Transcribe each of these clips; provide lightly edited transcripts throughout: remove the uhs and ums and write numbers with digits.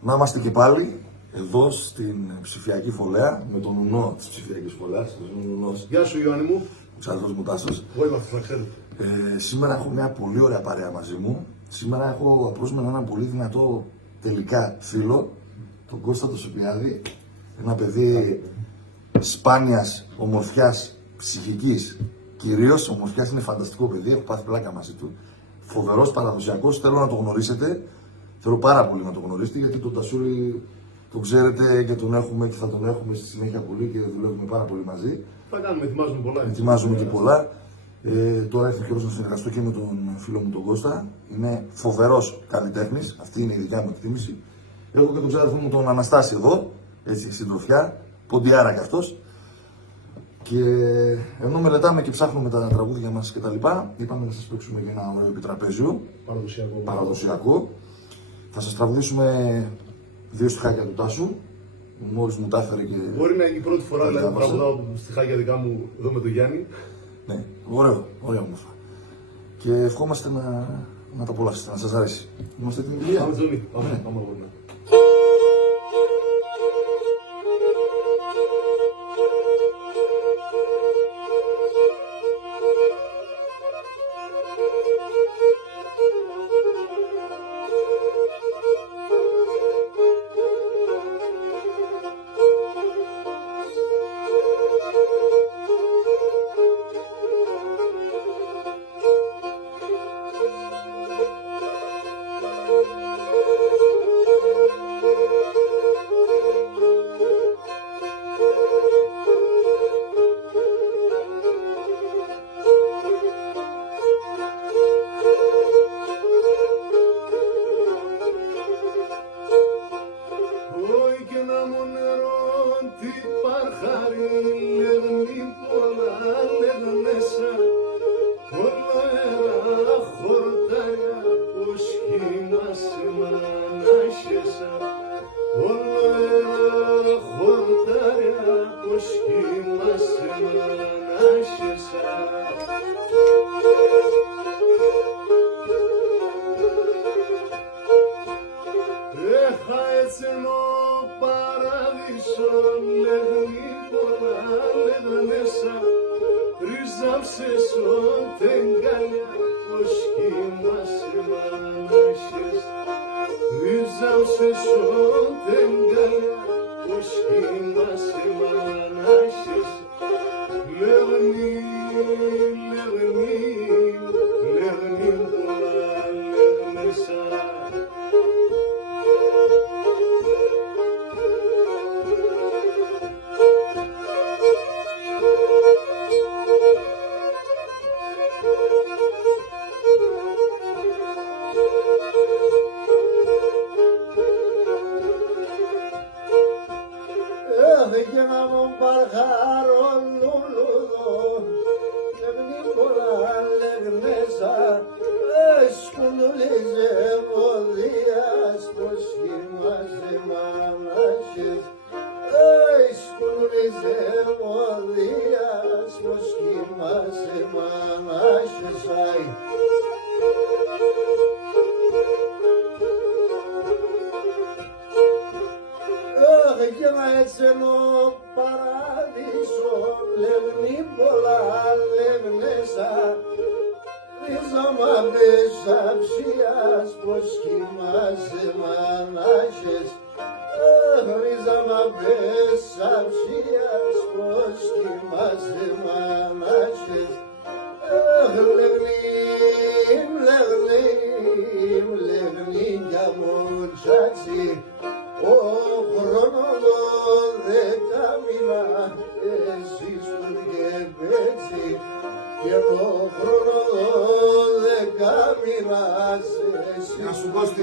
Να είμαστε και πάλι εδώ στην ψηφιακή φωλέα με τον ουνό της ψηφιακής φωλέας. Γεια σου Ιωάννη μου. Ο ξαδερφός μου Τάσος. Εγώ είμαι αυτός, να ξέρετε. Σήμερα έχω μια πολύ ωραία παρέα μαζί μου. Σήμερα έχω απρόσμενο έναν πολύ δυνατό τελικά φίλο, τον Κώστα τον Σοπιάδη. Ένα παιδί σπάνιας ομορφιάς ψυχικής. Κυρίως ομορφιάς, είναι φανταστικό παιδί, έχω πάθει πλάκα μαζί του. Φοβερός, παραδοσιακός, θέλω να το γνωρίσετε. Θέλω πάρα πολύ να το γνωρίσετε, γιατί τον Τασούλη τον ξέρετε και τον έχουμε και θα τον έχουμε στη συνέχεια πολύ και δουλεύουμε πάρα πολύ μαζί. Θα κάνουμε, ετοιμάζουμε πολλά. Ετοιμάζουμε και πολλά. Τώρα έρθει ο καιρός να συνεργαστώ και με τον φίλο μου τον Κώστα. Είναι φοβερός καλλιτέχνης, αυτή είναι η δικιά μου εκτίμηση. Έχω και τον ξάδερφο μου τον Αναστάση εδώ, έτσι συντροφιά, ποντιάρα κι αυτός. Και ενώ μελετάμε και ψάχνουμε τα τραγούδια μας κτλ., είπαμε να σας παίξουμε για ένα ωραίο επιτραπέζιο. Παραδοσιακό. Θα σας τραγουδήσουμε δύο στιχάκια του Τάσου. Μόλις μου τα έφερε και. Μπορεί να είναι η πρώτη φορά δηλαδή, που τραγουδάω στιχάκια δικά μου εδώ με τον Γιάννη. Ναι, ωραίο όμορφα. Και ευχόμαστε να τα απολαύσετε, να σας αρέσει. Είμαστε έτοιμοι, Ηλία? Πάμε Τζόνι, πάμε. Γεια σου Κώστη.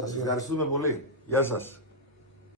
Σας ευχαριστούμε πολύ. Γεια σας.